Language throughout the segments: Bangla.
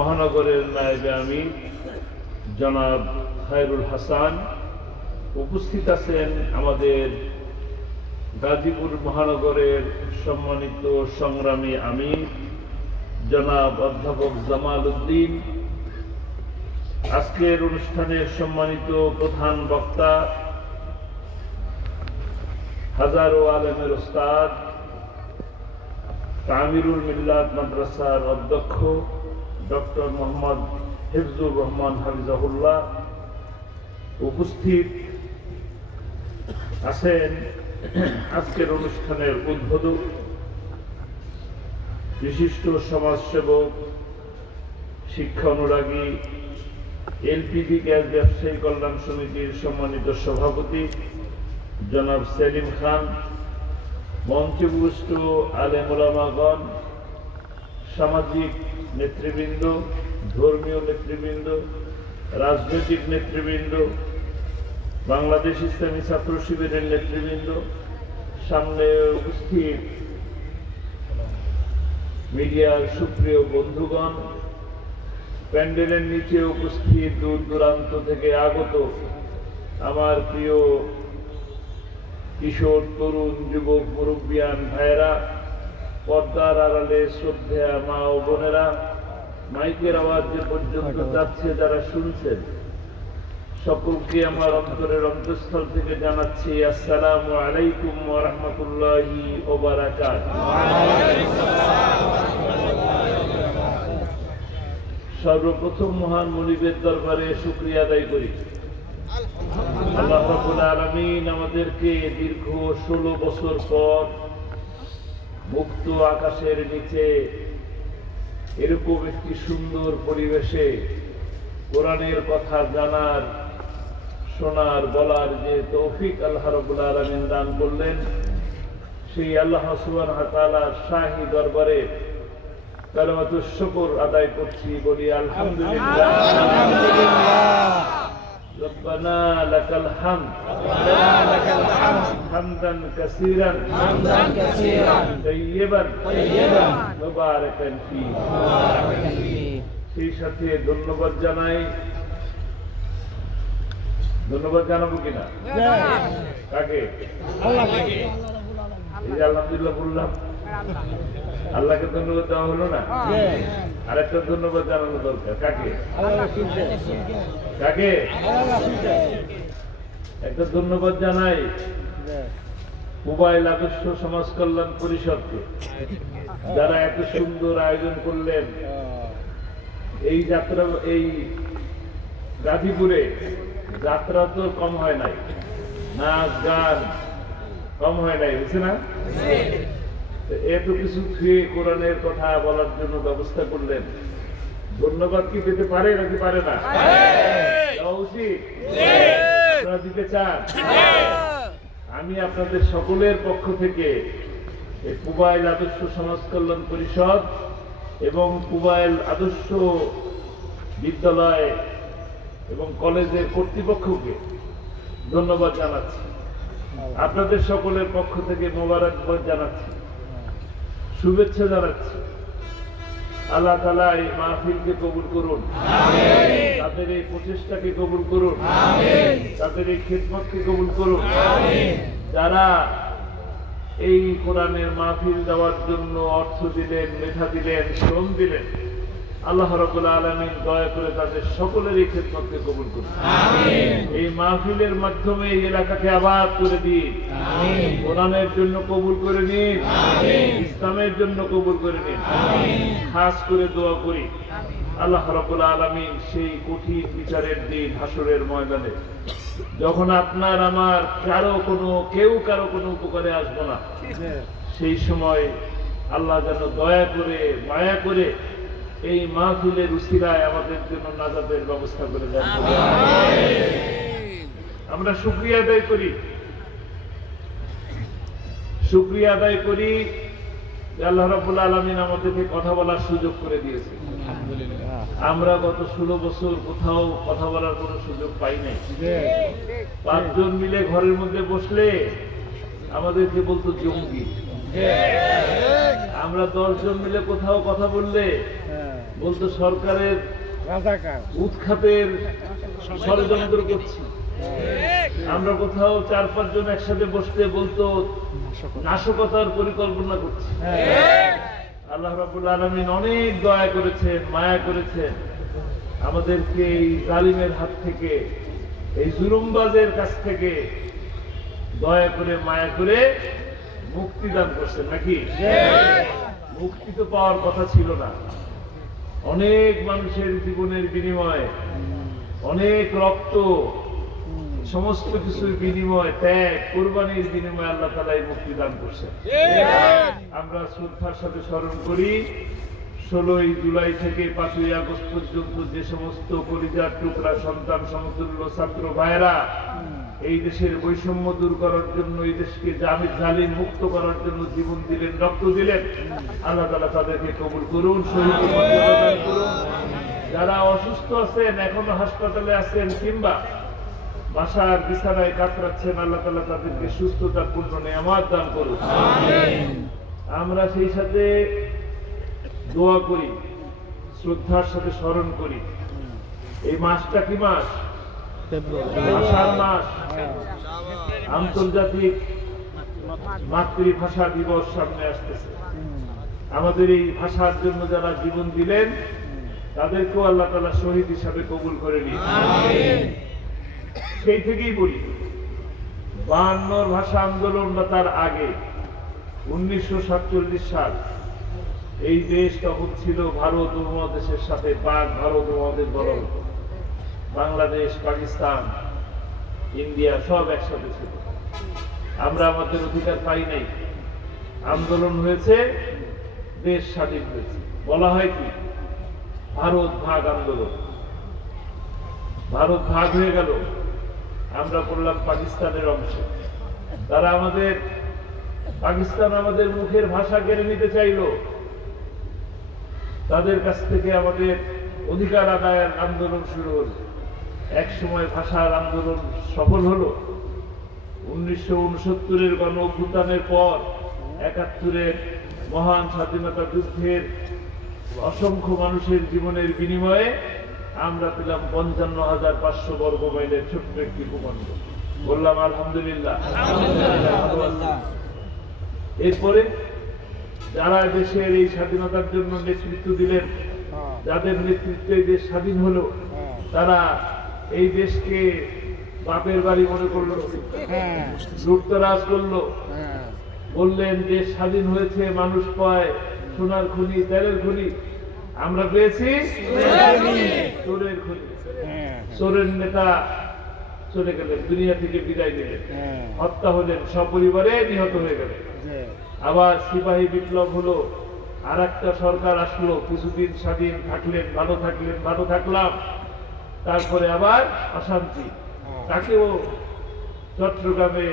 মহানগরের নায়েবে আমির জনাব খায়রুল হাসান, উপস্থিত আছেন আমাদের গাজীপুর মহানগরের সম্মানিত সংগ্রামী আমির জনাব অধ্যাপক জামাল উদ্দিন, আজকের অনুষ্ঠানের সম্মানিত প্রধান বক্তা হাজারো আলেমের ওস্তাদ তামিরুল মিল্লাত মাদ্রাসার অধ্যক্ষ ডক্টর মোহাম্মদ হিফজুর রহমান হাফিজাহুল্লাহ, উপস্থিত আছেন আজকের অনুষ্ঠানের উদ্বোধক বিশিষ্ট সমাজসেবক, শিক্ষা অনুরাগী, এলপিজি গ্যাস ব্যবসায়ী কল্যাণ সমিতির সম্মানিত সভাপতি জনাব সেলিম খান, মঞ্চে উপস্থিত আলেম ওলামাগণ, সামাজিক নেতৃবৃন্দ, ধর্মীয় নেতৃবৃন্দ, রাজনৈতিক নেতৃবৃন্দ, বাংলাদেশ ইসলামী ছাত্র শিবিরের নেতৃবৃন্দ, সামনে উপস্থিত মিডিয়ার সুপ্রিয় বন্ধুগণ, প্যান্ডেলের নিচে উপস্থিত দূর দূরান্ত থেকে আগত আমার প্রিয় কিশোর, তরুণ, যুবক, মুরব্বিয়ান ভাইয়েরা, পর্দার আড়ালে শ্রদ্ধেয়া মা ও বোনেরা, মাইকের আওয়াজ যে পর্যন্ত যাচ্ছে যারা শুনছেন, সকলকে আমার অন্তরের অন্তঃস্থল থেকে জানাচ্ছি আসসালামু আলাইকুম ওয়া রাহমাতুল্লাহি ওয়া বারাকাতুহু। সর্বপ্রথম মহান মুনিবের দরবারে শুকরিয়া আদায় করি। আল্লাহ রাব্বুল আলামিন আমাদেরকে দীর্ঘ 16 বছর পর মুক্ত আকাশের নিচে এরকম একটি সুন্দর পরিবেশে কোরআনের কথা জানার, শোনার, বলার যে তৌফিক আল্লাহ রাব্বুল আলামিন দান করলেন, সেই আল্লাহ সুবহানাহু ওয়া তাআলার শাহী দরবারে কালিমাতুশ শুকর আদায় করছি, বলি আলহামদুলিল্লাহ। রব্বানা লাকাল হামদ হামদান কাসীরান তাইয়্যিবান মুবারাকান ফীহি। সেই সাথে ধন্যবাদ জানাবো কিনা? কাকে? আল্লাহকে। এই যে আলহামদুলিল্লাহ বললাম, আল্লাহকে ধন্যবাদ দেওয়া হলো না? আরেকটা ধন্যবাদ জানানো দরকার। কাকে? কাকে? একটা ধন্যবাদ জানাই মোবাইল আদর্শ সমাজ কল্যাণ পরিষদকে, যারা এত সুন্দর আয়োজন করলেন। এই যাত্রা, এই গাজীপুরে যাত্রা তো কম হয় নাই, নাচ গান কম হয় নাই, বুঝছে না? এত কিছু ছুঁয়ে কোরআনের কথা বলার জন্য ব্যবস্থা করলেন। ধন্যবাদ কি পেতে পারে নাকি পারে না? উচিত আপনারা দিতে চান? আমি আপনাদের সকলের পক্ষ থেকে এই মোবাইল আদর্শ সমাজ কল্যাণ পরিষদ এবং মোবাইল আদর্শ বিদ্যালয় এবং কলেজের কর্তৃপক্ষকে ধন্যবাদ জানাচ্ছি। আপনাদের সকলের পক্ষ থেকে মোবারকবাদ জানাচ্ছি, শুভেচ্ছা জানাচ্ছি। আল্লাহ তাআলা এই মাহফিলকে কবুল করুন, তাদের এই প্রচেষ্টাকে কবুল করুন, তাদের এই খিদমতকে কবুল করুন। যারা এই কোরআনের মাহফিল দেওয়ার জন্য অর্থ দিলেন, মেধা দিলেন, শ্রম দিলেন, আল্লাহ রাব্বুল আলামিন দয়া করে তাদের সকলেরই খিদমতকে কবুল করুন। এই মাহফিলের মাধ্যমে এই এলাকাকে আবাদ করে দিন, কোরআনের জন্য কবুল করে নিন, ইসলামের জন্য কবুল করে নিন। খাস করে দোয়া করি আল্লাহ রাব্বুল আলামিন সেই কঠিন বিচারের দিন হাসরের ময়দানে, যখন আপনার আমার কেউ কারো কোনো উপকারে আসবে না, সেই সময় আল্লাহ যেন দয়া করে, মায়া করে এই মাহফিলের উসিলায় আমাদের জন্য নাজাতের ব্যবস্থা করে দেন। আমরা শুকরিয়া আদায় করি যে আল্লাহ রাব্বুল আলামিন আমাদেরকে কথা বলার সুযোগ করে দিয়েছে। আমরা গত 16 বছর কোথাও কথা বলার কোনো সুযোগ পাই নাই। 5 জন মিলে ঘরের মধ্যে বসলে আমাদেরকে বলতো জঙ্গি। আমরা 10 জন মিলে কোথাও কথা বললে বলতো সরকারের উৎখাতের ষড়যন্ত্র করছি। আমরা কোথাও 4-5 জন একসাথে বসতে বলতো নাশকতার পরিকল্পনা করছি। আল্লাহ রাব্বুল আলামিন অনেক দয়া করেছেন, মায়া করেছেন, আমাদেরকে এই জালিমের হাত থেকে, এই জুলুমবাজের কাছ থেকে দয়া করে মায়া করে মুক্তি দান করছেন নাকি? মুক্তি তো পাওয়ার কথা ছিল না। অনেক মানুষের জীবনের বিনিময়ে, অনেক রক্ত, সমস্ত কিছুর বিনিময়, ত্যাগ, কোরবানির বিনিময়ে আল্লাহ তাআলা এই মুক্তি দান করছেন। আমরা শ্রদ্ধার সাথে স্মরণ করি 16ই জুলাই থেকে 5ই আগস্ট পর্যন্ত যে সমস্ত কলিজার টুকরা সন্তান সমতুল্য ছাত্র ভাইয়েরা এই দেশের বৈষম্য দূর করার জন্য, এই দেশকে জালিম মুক্ত করার জন্য জীবন দিলেন, রক্ত দিলেন। আল্লাহ তাআলা তাদেরকে কবুল করুন, শহীদ মর্যাদা দান করুন। যারা অসুস্থ আছেন, এখনো হাসপাতালে আছেন কিংবা বাসার বিছানায় কাতরাচ্ছেন, আল্লাহ তাআলা তাদেরকে সুস্থতা পূর্ণ নেয়ামত দান করুন। আমরা সেই সাথে দোয়া করি, শ্রদ্ধার সাথে স্মরণ করি। এই মাসটা কি মাস? আষাঢ় মাস। আন্তর্জাতিক মাতৃভাষা দিবস সামনে আসতেছে। আমাদের এই ভাষার জন্য যারা জীবন দিলেন তাদেরকেও আল্লাহ তাআলা শহীদ হিসাবে কবুল করে নিন। সেই থেকেই বলি, 52 ভাষা আন্দোলন বা তার আগে 1947 সাল এই দেশ তখন ছিল ভারত উপমহাদেশের সাথে, পাক ভারত উপমহাদেশ বলা হতো। বাংলাদেশ, পাকিস্তান, ইন্ডিয়া সব একসাথে ছিল। আমরা আমাদের অধিকার পাই নাই, আন্দোলন হয়েছে, দেশ স্বাধীন হয়েছে। বলা হয় কি ভারত ভাগ আন্দোলন। ভারত ভাগ হয়ে গেল, আমরা পড়লাম পাকিস্তানের অংশে। তারা আমাদের, পাকিস্তান আমাদের মুখের ভাষা কেড়ে নিতে চাইল। তাদের কাছ থেকে আমাদের অধিকার আদায়ের আন্দোলন শুরু হলো। এক সময় ভাষার আন্দোলন সফল হলো। 1969-এর গণ অভ্যুত্থানের পর 71-এর মহান স্বাধীনতা যুদ্ধের অসংখ্য মানুষের জীবনের বিনিময়ে আমরা পেলাম 55,500 বর্গ মাইলের ছোট্ট একটি ভূখণ্ড। বললাম আলহামদুলিল্লাহ। এরপরে যারা দেশের এই স্বাধীনতার জন্য নেতৃত্ব দিলেন, যাদের নেতৃত্বে দেশ স্বাধীন হলো, তারা এই দেশকে বাপের বাড়ি মনে করলো, লুটতরাজ করলো। বললেন দেশ স্বাধীন হয়েছে, মানুষ পায় সোনার খনি, তেলের খনি, আমরা পেয়েছি চোরের খনি। চোরের নেতা চলে গেলেন, দুনিয়া থেকে বিদায় নিলেন, হত্যা হলেন, সপরিবারে নিহত হয়ে গেলেন। আবার সিপাহী বিপ্লব হলো, আর একটা সরকার আসলো, কিছুদিন স্বাধীন থাকলেন, ভালো থাকলেন, ভালো থাকলাম। তারপরে আবার অশান্তি, তাকেও চট্টগ্রামে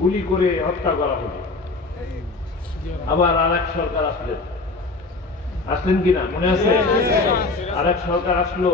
গুলি করে হত্যা করা হলো। আবার আর এক সরকার আসলেন কিনা মনে আছে? আর এক সরকার আসলো,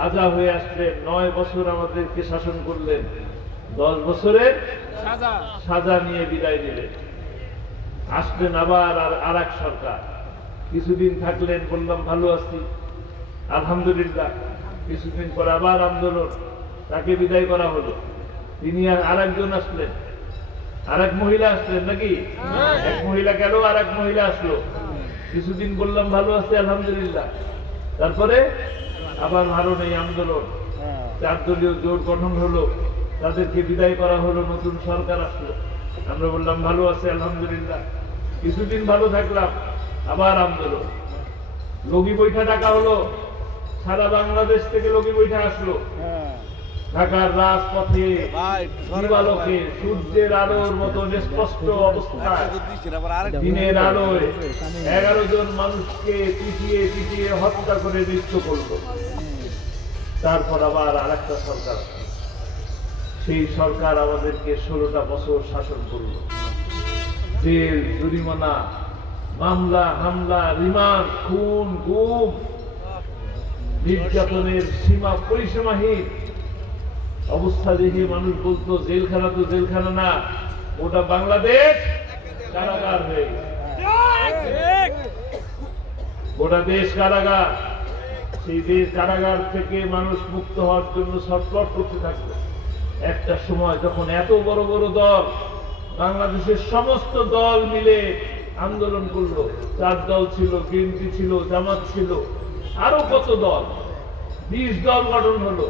রাজা হয়ে আসলেন, 9 বছর আমাদেরকে শাসন করলেন, 10 বছরের সাজা নিয়ে বিদায় নিলেন। আসলেন আবার আর এক সরকার, কিছুদিন থাকলেন, বললাম ভালো আছি, আলহামদুলিল্লাহ। কিছুদিন পর আবার আন্দোলন, তাকে বিদায় করা হলো। তিনি আর একজন আসলেন, আর এক মহিলা আসলেন নাকি? এক মহিলা গেল, আর এক মহিলা আসলো। কিছুদিন বললাম ভালো আছে, আলহামদুলিল্লাহ। তারপরে আবার ভালো নেই, আন্দোলন, 4 দলীয় জোট গঠন হলো, তাদেরকে বিদায় করা হলো, নতুন সরকার আসলো। আমরা বললাম ভালো আছে, আলহামদুলিল্লাহ। কিছুদিন ভালো থাকলাম, আবার আন্দোলন, লগি বৈঠা ডাকা হলো, সারা বাংলাদেশ থেকে লগি বৈঠা আসলো। ঢাকার রাজপথে দিবালোকে সূর্যের আলোর মতো স্পষ্ট অবস্থায় দিনের আলোয় 11 জন মানুষকে পিটিয়ে পিটিয়ে হত্যা করে মৃত্যু করলো। তারপর আবার আর একটা সরকার, সেই সরকার আমাদেরকে 16টা বছর শাসন করলো। জেল, জরিমানা, মামলা, হামলা, রিমান্ড, খুন, গুম, নির্যাতনের সীমা পরিসীমাহীন অবস্থা দেখে মানুষ বলতো জেলখানা তো জেলখানা না, ওটা বাংলাদেশ কারাগার হয়ে গেছে। গোটা দেশ কারাগার, সেই দেশ কারাগার থেকে মানুষ মুক্ত হওয়ার জন্য ছটফট করতে থাকলো। একটা সময় যখন এত বড় বড় দল, বাংলাদেশের সমস্ত দল মিলে আন্দোলন করলো। 4 দল ছিল, বিএনপি ছিল, জামাত ছিল, আরো কত দল, 20 দল গঠন হলো,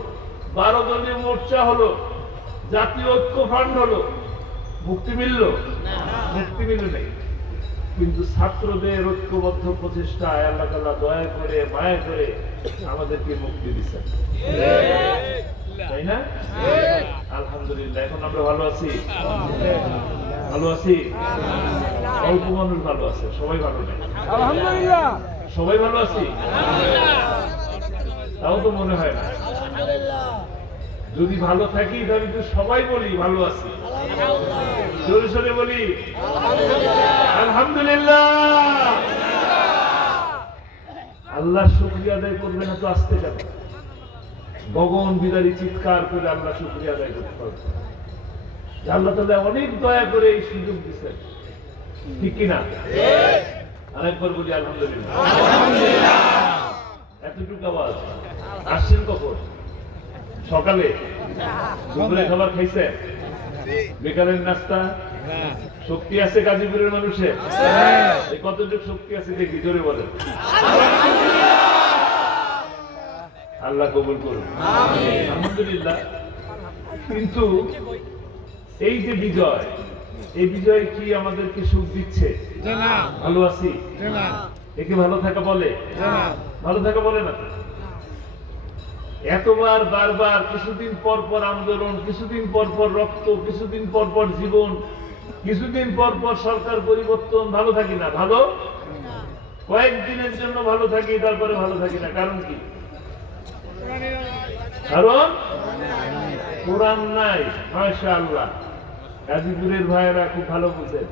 12 দলীয় মোর্চা হলো, জাতীয় ঐক্য ফ্রন্ট হলো। মুক্তি মিলল? মুক্তি মিলে নেই। কিন্তু ছাত্রদের ঐক্যবদ্ধ প্রচেষ্টায় আল্লাহ তাআলা দয়া করে মায়া করে আমাদেরকে মুক্তি দিচ্ছেন, তাই না? আলহামদুলিল্লাহ। এখন আমরা ভালো আছি, ভালো আছি। অল্প মানুষ ভালো আছে, সবাই ভালো নেই। আলহামদুলিল্লাহ। সবাই ভালো আছি, তাও তো মনে হয় না। যদি ভালো থাকি তাহলে তো সবাই বলি ভালো আছি, জোরে সোরে বলি আলহামদুলিল্লাহ। আল্লাহ শুকরিয়া আদায় করবে না তো আসতে যাবে, গগন বিদারী চিৎকার করে আল্লাহ শুকরিয়া আদায় করতে পারবে। আল্লাহ তাআলা অনেক দয়া করে এই সুযোগ দিচ্ছেন, ঠিক কিনা? আরেকবার বলি আলহামদুলিল্লাহ। এতটুকু আওয়াজ আসছেন কখন? সকালে? দুপুরে খাবার খাইছেন? বিকালের নাস্তা? শক্তি আছে গাজীপুরের মানুষের? এই কতটুকু শক্তি আছে দেখি, জোরে বলেন। আল্লাহ কবুল করুন, আলহামদুলিল্লাহ। কিন্তু এই যে বিজয়, এই বিজয় কি আমাদেরকে সুখ দিচ্ছে? ভালো আছি? একে ভালো থাকা বলে? ভালো থাকা বলে না। এতবার বারবার, কিছুদিন পর পর আন্দোলন, কিছুদিন পর পর রক্ত, কিছুদিন পর পর জীবন, কিছুদিন পর পর সরকার পরিবর্তন, ভালো থাকি না। ভালো কয়েকদিনের জন্য ভালো থাকি, তারপরে ভালো থাকি না। কারণ কি? কারণ কোরআন নাই। মাশাআল্লাহ, গাজীপুরের ভাইয়েরা খুব ভালো বুঝেন।